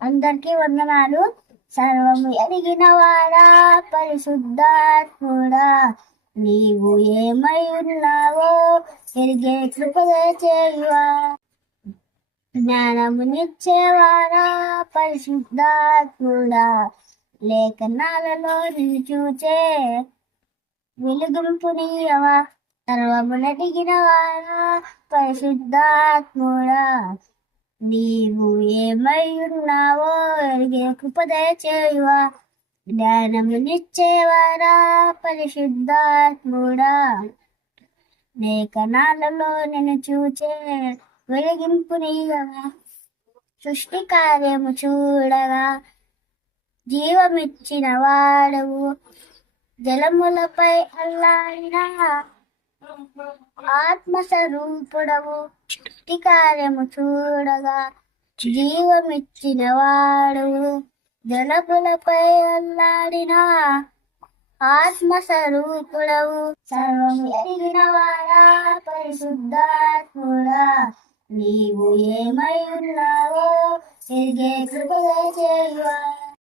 అందరికీ వందనాలు. సర్వము ఎరిగిన వాడా పరిశుద్ధాత్ముడా, నీవు ఏమై ఉన్నావో ఎరిగే కృపగా చేయువా. జ్ఞానమునిచ్చేవాడా పరిశుద్ధాత్ముడా, లేఖనాలలో నిన్ను చూచే వెలుగుంపునీయవా. సర్వమునడిగిన వాడా పరిశుద్ధాత్ముడా, నీవు ఏమై ఉన్నావో ఎరిగే కృపదయ చేయువా. జ్ఞానమునిచ్చేవారా పరిశుద్ధాత్ముడా, లేఖనాలలో నేను చూచే వెలిగింపునీయవా. సృష్టి కార్యము చూడగా జీవమిచ్చిన వాడవు, జలములపై అల్లాడిన ఆత్మస్వరూపుడవు. సృష్టి కార్యము చూడగా జీవమిచ్చిన వాడవు, జలములపై అల్లాడిన ఆత్మస్వరూపుడవు. సర్వము ఎరిగిన వాడా పరిశుద్ధాత్ముడా, నీవు ఏమై ఉన్నావో ఎరిగే కృపగా చేయువా.